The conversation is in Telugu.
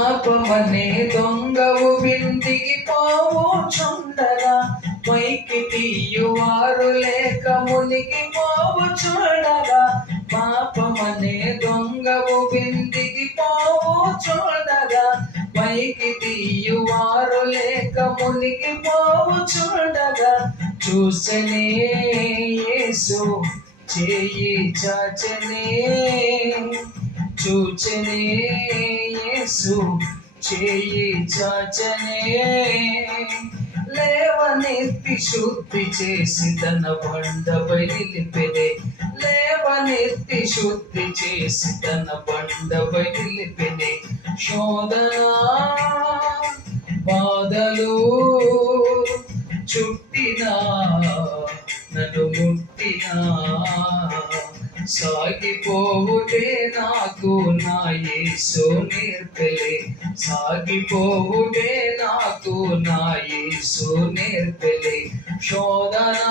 పాపమనే దొంగవు వింటికి పోవుచుండగా పైకి తీయువారు లేక మునికి పోవుచుండగా పాపమనే దొంగవు వింటికి పోవుచుండగా పైకి తీయువారు లేక మునికి పోవుచుండగా చూసెనే యేసు చేయి చాచెనే చూచెనే యేసు చేయి చాచెనే లేవనెత్తి శుద్ధి చేసి తన బండపై నిలిపెనే లేవనెత్తి శుద్ధి చేసి తన బండపై నిలిపెనే శోధన బాధలు చుట్టినా నన్ను ముట్టినా సాగిపోవుటే నాకు నా యేసు నేర్పెలే సాగిపోవుటే నాకు నా యేసు నేర్పెలే శోధనా